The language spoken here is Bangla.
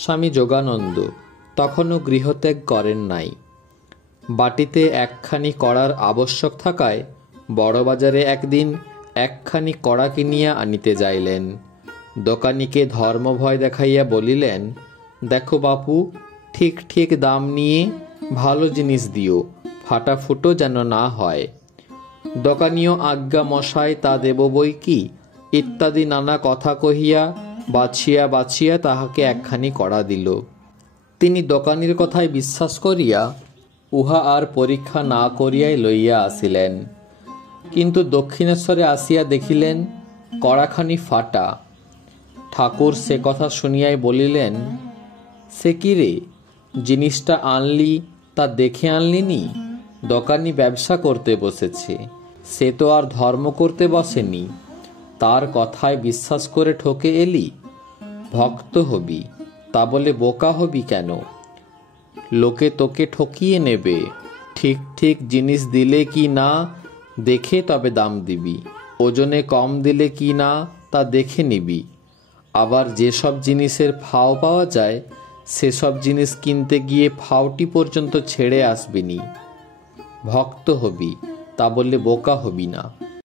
স্বামী যোগানন্দ তখনও গৃহত্যাগ করেন নাই। বাটিতে একখানি কড়ার আবশ্যক থাকায় বড়বাজারে একদিন একখানি কড়া কিনিয়া আনিতে যাইলেন। দোকানীকে ধর্মভয় দেখাইয়া বলিলেন, দেখো বাপু, ঠিক ঠিক দাম নিয়ে ভালো জিনিস দিও, ফাটাফুটো যেন না হয়। দোকানীও আজ্ঞা মশাই, তা দেব বই কি, ইত্যাদি নানা কথা কহিয়া বাছিয়া বাছিয়া তাহাকে একখানি কড়া দিল। তিনি দোকানির কথায় বিশ্বাস করিয়া উহা আর পরীক্ষা না করিয়াই লইয়া আসিলেন। কিন্তু দক্ষিণেশ্বরে আসিয়া দেখিলেন কড়াখানি ফাটা। ঠাকুর সে কথা শুনিয়াই বলিলেন, সে কি রে, জিনিসটা আনলি তা দেখে আনলি নি? দোকানি ব্যবসা করতে বসেছে, সে তো আর ধর্ম করতে বসেনি। তার কথায় বিশ্বাস করে ঠকে এলি? ভক্ত হবি, তা বলে বোকা হবি কেন? লোকে তোকে ঠকিয়ে নেবে। ঠিক ঠিক জিনিস দিলে কি না দেখে তবে দাম দিবি, ওজনে কম দিলে কি না তা দেখে নিবি। আবার যেসব জিনিসের ফাও পাওয়া যায় সেসব জিনিস কিনতে গিয়ে ফাওটি পর্যন্ত ছেড়ে আসবিনি। ভক্ত হবি, তা বললে বোকা হবি না।